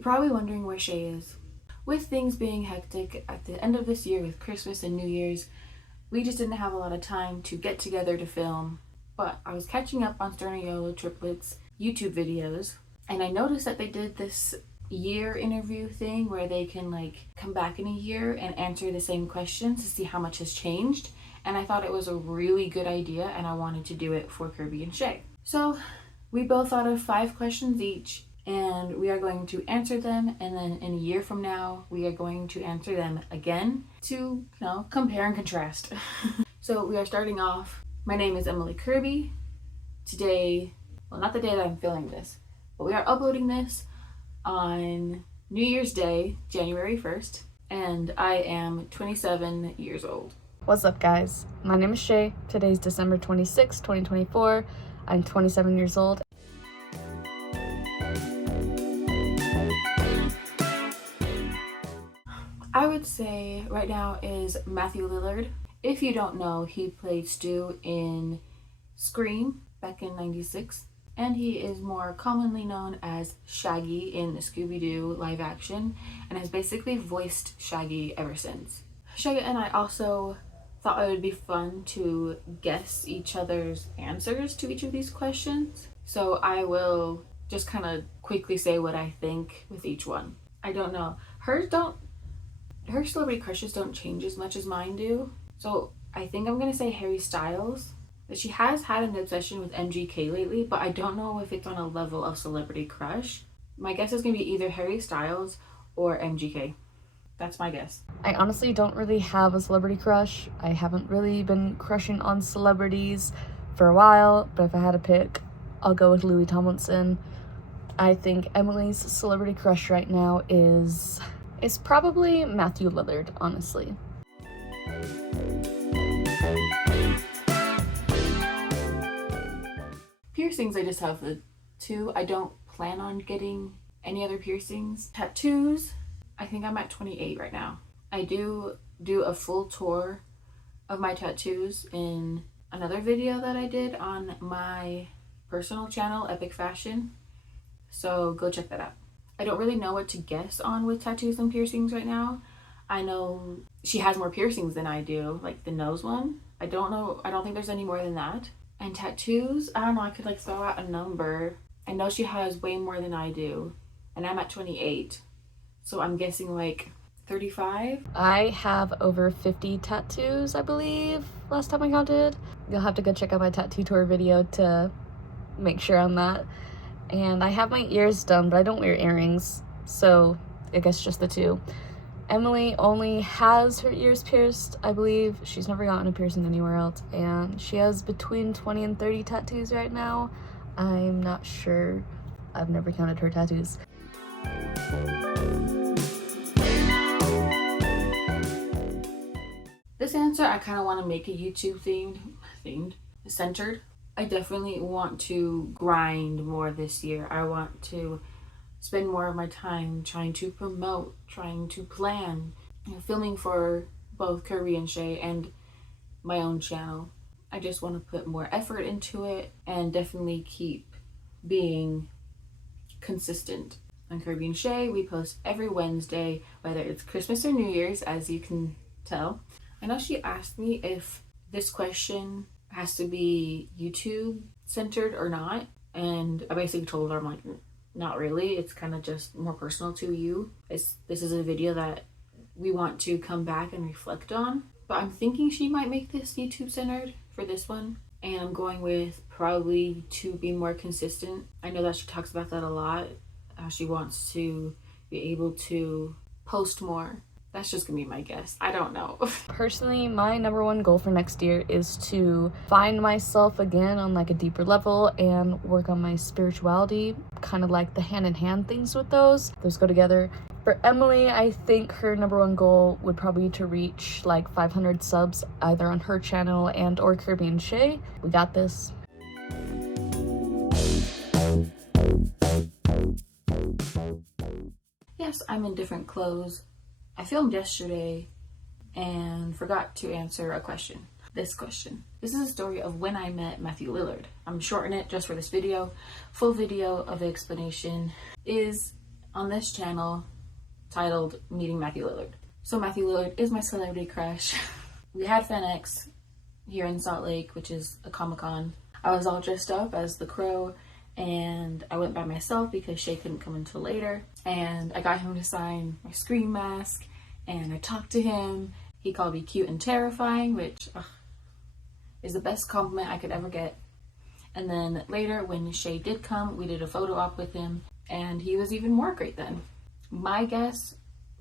You're probably wondering where Shae is. With things being hectic at the end of this year with Christmas and New Year's, we just didn't have a lot of time to get together to film. But I was catching up on Sterniola Triplets YouTube videos, and I noticed that they did this year interview thing where they can like come back in a year and answer the same questions to see how much has changed. And I thought it was a really good idea, and I wanted to do it for Kirby and Shae. So we both thought of 5 questions each, and we are going to answer them, and then in a year from now we are going to answer them again to, compare and contrast. So we are starting off. My name is Emily Kirby. Today, well, not the day that I'm filming this, but we are uploading this on New Year's Day, January 1st, and I am 27 years old. What's up, guys? My name is Shae. Today's December 26, 2024. I'm 27 years old. I would say right now is Matthew Lillard. If you don't know, he played Stu in Scream back in '96, and he is more commonly known as Shaggy in the Scooby-Doo live action, and has basically voiced Shaggy ever since. Shae and I also thought it would be fun to guess each other's answers to each of these questions, so I will just kind of quickly say what I think with each one. I don't know. Her celebrity crushes don't change as much as mine do. So I think I'm going to say Harry Styles. She has had an obsession with MGK lately, but I don't know if it's on a level of celebrity crush. My guess is going to be either Harry Styles or MGK. That's my guess. I honestly don't really have a celebrity crush. I haven't really been crushing on celebrities for a while, but if I had to pick, I'll go with Louis Tomlinson. I think Emily's celebrity crush right now is probably Matthew Lillard, honestly. Piercings, I just have the 2. I don't plan on getting any other piercings. Tattoos, I think I'm at 28 right now. I do a full tour of my tattoos in another video that I did on my personal channel, Epic Fashion. So go check that out. I don't really know what to guess on with tattoos and piercings right now. I know she has more piercings than I do, like the nose one. I don't think there's any more than that. And tattoos, I don't know, I could like throw out a number. I know she has way more than I do, and I'm at 28. So I'm guessing like 35. I have over 50 tattoos, I believe, last time I counted. You'll have to go check out my tattoo tour video to make sure on that. And I have my ears done, but I don't wear earrings, so I guess just the 2. Emily only has her ears pierced, I believe. She's never gotten a piercing anywhere else, and she has between 20 and 30 tattoos right now. I'm not sure. I've never counted her tattoos. This answer, I kind of want to make a YouTube centered. I definitely want to grind more this year. I want to spend more of my time trying to promote, trying to plan, filming for both Kirby and Shae and my own channel. I just want to put more effort into it and definitely keep being consistent. On Kirby and Shae, we post every Wednesday, whether it's Christmas or New Year's, as you can tell. I know she asked me if this question has to be YouTube centered or not, and I basically told her, I'm like, not really. It's kind of just more personal to you. This is a video that we want to come back and reflect on, but I'm thinking she might make this YouTube centered for this one, and I'm going with probably to be more consistent. I know that she talks about that a lot, how she wants to be able to post more. That's just gonna be my guess. I don't know. Personally, my number 1 goal for next year is to find myself again on like a deeper level and work on my spirituality, kind of like the hand-in-hand things with those go together. For Emily, I think her number 1 goal would probably be to reach like 500 subs either on her channel and or Kirby and Shae. We got this. Yes, I'm in different clothes. I filmed yesterday and forgot to answer a question. This question. This is a story of when I met Matthew Lillard. I'm shortening it just for this video. Full video of the explanation is on this channel titled Meeting Matthew Lillard. So Matthew Lillard is my celebrity crush. We had FanX here in Salt Lake, which is a Comic-Con. I was all dressed up as the Crow, and I went by myself because Shae couldn't come until later. And I got him to sign my Scream mask, and I talked to him. He called me cute and terrifying, which is the best compliment I could ever get. And then later, when Shae did come, we did a photo op with him, and he was even more great then. My guess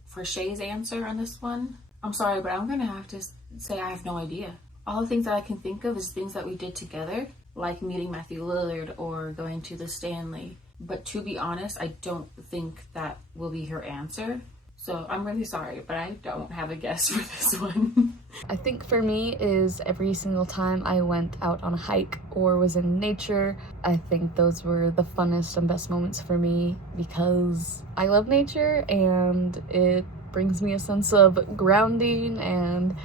for Shae's answer on this one, I'm sorry, but I'm gonna have to say I have no idea. All the things that I can think of is things that we did together, like meeting Matthew Lillard or going to the Stanley. But to be honest, I don't think that will be her answer. So I'm really sorry, but I don't have a guess for this one. I think for me is every single time I went out on a hike or was in nature, I think those were the funnest and best moments for me because I love nature and it brings me a sense of grounding and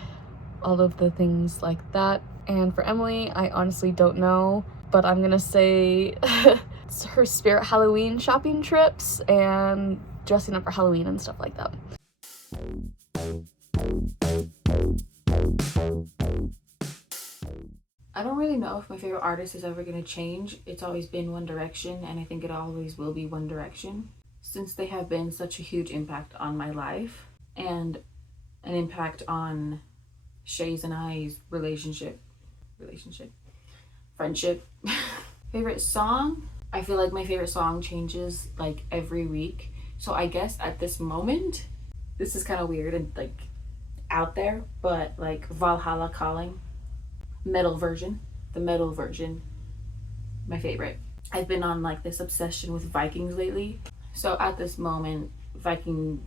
all of the things like that. And for Emily, I honestly don't know, but I'm gonna say it's her Spirit Halloween shopping trips and dressing up for Halloween and stuff like that. I don't really know if my favorite artist is ever going to change. It's always been One Direction, and I think it always will be One Direction, since they have been such a huge impact on my life and an impact on Shae's and I's friendship. Favorite song? I feel like my favorite song changes like every week. So I guess at this moment, this is kind of weird and like out there, but like Valhalla Calling, the metal version, my favorite. I've been on like this obsession with Vikings lately. So at this moment, Viking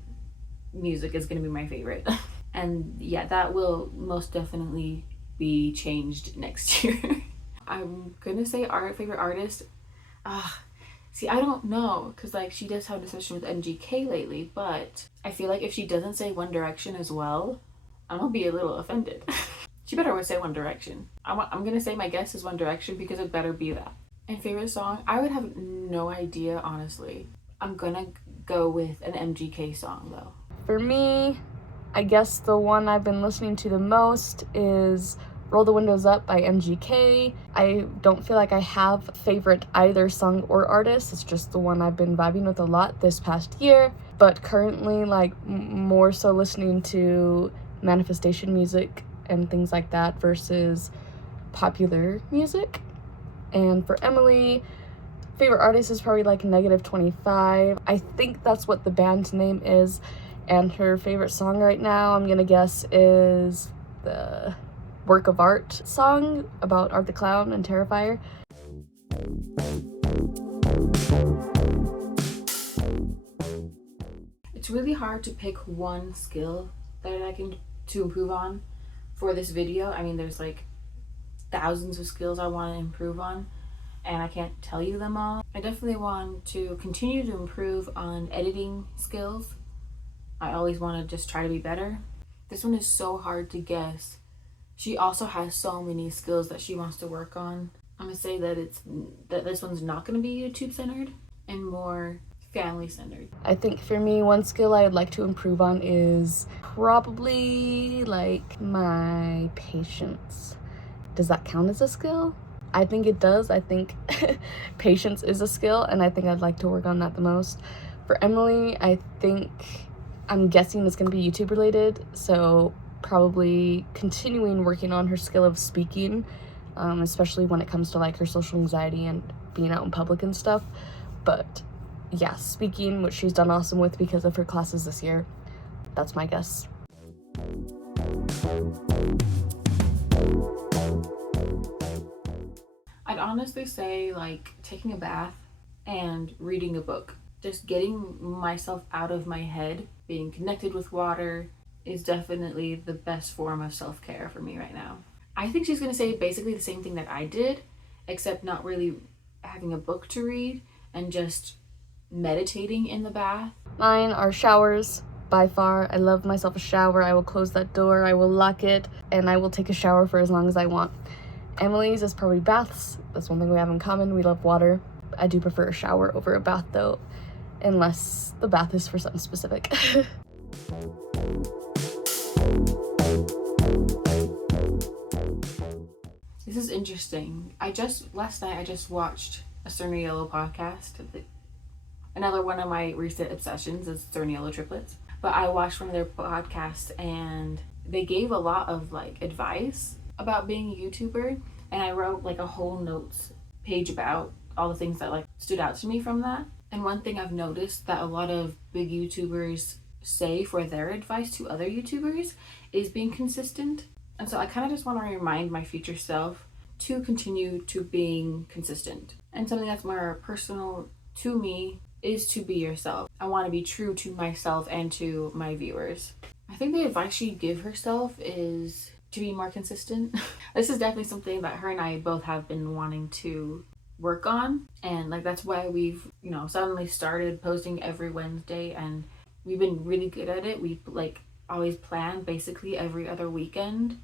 music is going to be my favorite. And yeah, that will most definitely be changed next year. I'm going to say favorite artist. See, I don't know, because like she does have a obsession with MGK lately, but I feel like if she doesn't say One Direction as well, I'm gonna be a little offended. She better say One Direction. I'm gonna say my guess is One Direction because it better be that. And favorite song? I would have no idea, honestly. I'm gonna go with an MGK song though. For me, I guess the one I've been listening to the most is Roll the Windows Up by MGK. I don't feel like I have favorite either song or artist. It's just the one I've been vibing with a lot this past year. But currently, like, more so listening to manifestation music and things like that versus popular music. And for Emily, favorite artist is probably like -25. I think that's what the band's name is. And her favorite song right now, I'm gonna guess, is the Work of Art song about Art the Clown and Terrifier. It's really hard to pick one skill that I can to improve on for this video. I mean, there's like thousands of skills I want to improve on, and I can't tell you them all. I definitely want to continue to improve on editing skills. I always want to just try to be better. This one is so hard to guess. She also has so many skills that she wants to work on. I'm gonna say that this one's not gonna be YouTube centered and more family centered. I think for me, one skill I would like to improve on is probably like my patience. Does that count as a skill? I think it does. I think patience is a skill, and I think I'd like to work on that the most. For Emily, I think I'm guessing it's gonna be YouTube related, so probably continuing working on her skill of speaking, especially when it comes to like her social anxiety and being out in public and stuff. But yeah, speaking, which she's done awesome with because of her classes this year. That's my guess. I'd honestly say like taking a bath and reading a book. Just getting myself out of my head, being connected with water, is definitely the best form of self-care for me right now. I think she's gonna say basically the same thing that I did, except not really having a book to read and just meditating in the bath. Mine are showers, by far. I love myself a shower. I will close that door, I will lock it, and I will take a shower for as long as I want. Emily's is probably baths. That's one thing we have in common. We love water. I do prefer a shower over a bath though. unless the bath is for something specific. This is interesting. Last night I just watched a Cerniello podcast. Another one of my recent obsessions is Cerniello triplets. But I watched one of their podcasts and they gave a lot of like advice about being a YouTuber, and I wrote like a whole notes page about all the things that like stood out to me from that. And one thing I've noticed that a lot of big YouTubers say for their advice to other YouTubers is being consistent. And so I kind of just want to remind my future self to continue to being consistent. And something that's more personal to me is to be yourself. I want to be true to myself and to my viewers. I think the advice she'd give herself is to be more consistent. This is definitely something that her and I both have been wanting to work on, and like that's why we've suddenly started posting every Wednesday, and we've been really good at it. We like always plan basically every other weekend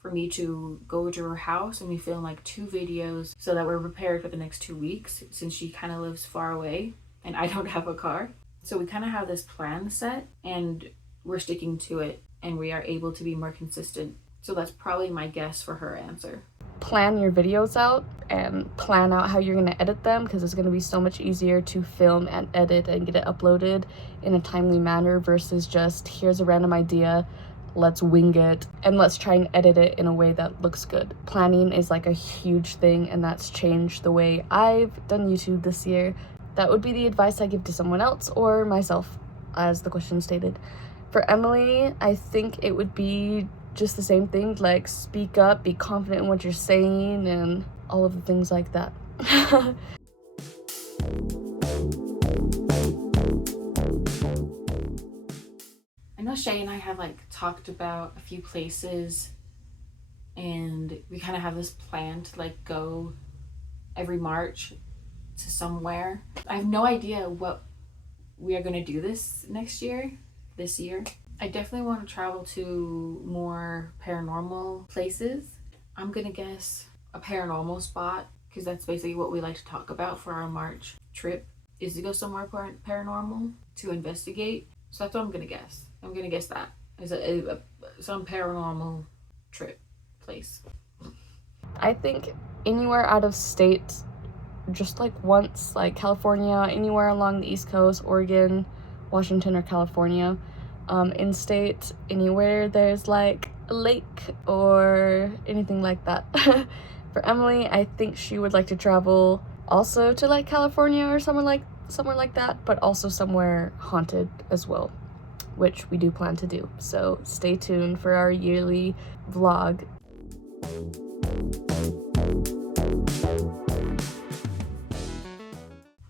for me to go to her house and we film like 2 videos so that we're prepared for the next 2 weeks, since she kind of lives far away and I don't have a car. So we kind of have this plan set and we're sticking to it, and we are able to be more consistent. So that's probably my guess for her answer. Plan your videos out and plan out how you're going to edit them, because it's going to be so much easier to film and edit and get it uploaded in a timely manner versus just here's a random idea, let's wing it and let's try and edit it in a way that looks good. Planning is like a huge thing, and that's changed the way I've done YouTube this year. That would be the advice I give to someone else or myself, as the question stated. For Emily, I think it would be just the same thing, like speak up, be confident in what you're saying, and all of the things like that. I know Shae and I have like talked about a few places, and we kind of have this plan to like go every March to somewhere. I have no idea what we are going to do this year. I definitely want to travel to more paranormal places. I'm going to guess a paranormal spot, because that's basically what we like to talk about for our March trip, is to go somewhere paranormal to investigate. So that's what I'm going to guess. I'm going to guess that is some paranormal trip place. I think anywhere out of state, just like once, like California, anywhere along the East Coast, Oregon, Washington, or California. In state, anywhere there's like a lake or anything like that. For Emily, I think she would like to travel also to like California or somewhere like that, but also somewhere haunted as well, which we do plan to do. So stay tuned for our yearly vlog.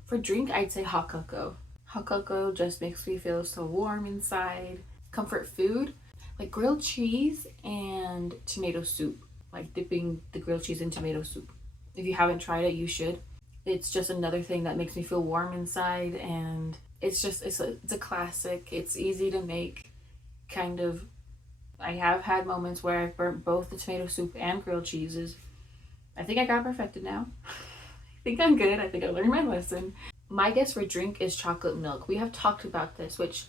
For drink, I'd say hot cocoa. Hot cocoa just makes me feel so warm inside. Comfort food, like grilled cheese and tomato soup, like dipping the grilled cheese in tomato soup. If you haven't tried it, you should. It's just another thing that makes me feel warm inside, and it's a classic. It's easy to make, kind of. I have had moments where I've burnt both the tomato soup and grilled cheeses. I think I got perfected now. I think I'm good. I think I learned my lesson. My guess for drink is chocolate milk. We have talked about this, which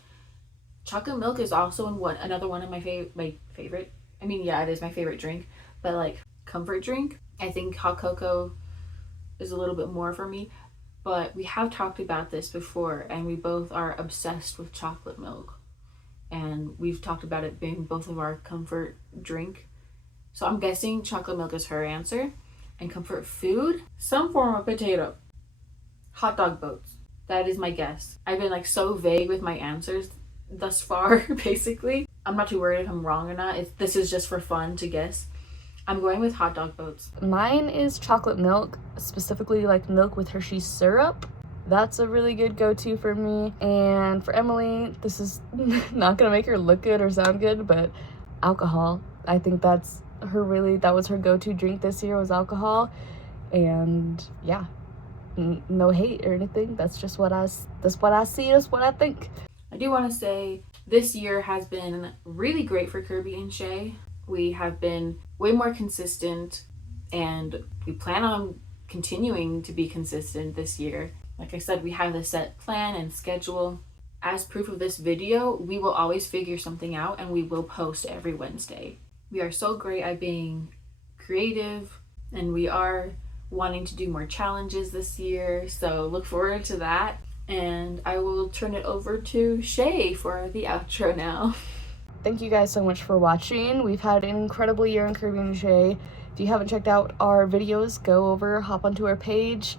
chocolate milk is also another one of my favorite. I mean, yeah, it is my favorite drink, but like comfort drink, I think hot cocoa is a little bit more for me. But we have talked about this before, and we both are obsessed with chocolate milk, and we've talked about it being both of our comfort drink. So I'm guessing chocolate milk is her answer. And comfort food, some form of potato. Hot dog boats. That is my guess. I've been like so vague with my answers thus far, basically. I'm not too worried if I'm wrong or not. This is just for fun to guess. I'm going with hot dog boats. Mine is chocolate milk, specifically like milk with Hershey's syrup. That's a really good go-to for me. And for Emily, this is not gonna make her look good or sound good, but alcohol. I think that was her go-to drink this year, was alcohol. And yeah, no hate or anything. That's just what I see. That's what I think. I do want to say this year has been really great for Kirby and Shae. We have been way more consistent, and we plan on continuing to be consistent this year. Like I said, we have the set plan and schedule. As proof of this video, we will always figure something out and we will post every Wednesday. We are so great at being creative, and we are wanting to do more challenges this year, so look forward to that. And I will turn it over to Shae for the outro now. Thank you guys so much for watching. We've had an incredible year in Kirby and Shae. If you haven't checked out our videos, go over, hop onto our page,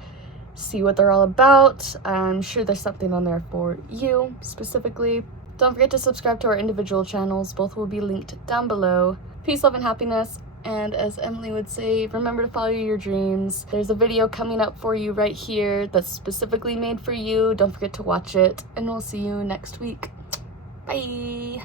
see what they're all about. I'm sure there's something on there for you specifically. Don't forget to subscribe to our individual channels. Both will be linked down below. Peace, love, and happiness. And as Emily would say, remember to follow your dreams. There's a video coming up for you right here that's specifically made for you. Don't forget to watch it, and we'll see you next week. Bye!